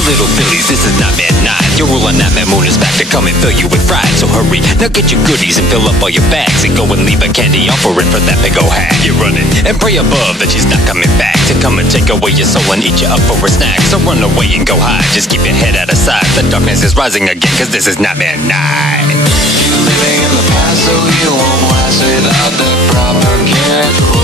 Now little Phillies, this is Nightmare Night. Your ruler Nightmare Moon is back to come and fill you with fright. So hurry, now get your goodies and fill up all your bags, and go and leave a candy offering for that big old hag. You're running and pray above that she's not coming back to come and take away your soul and eat you up for a snack. So run away and go hide, just keep your head out of sight. The darkness is rising again, cause this is Nightmare Night. You're living in the past, so you won't last without the proper care.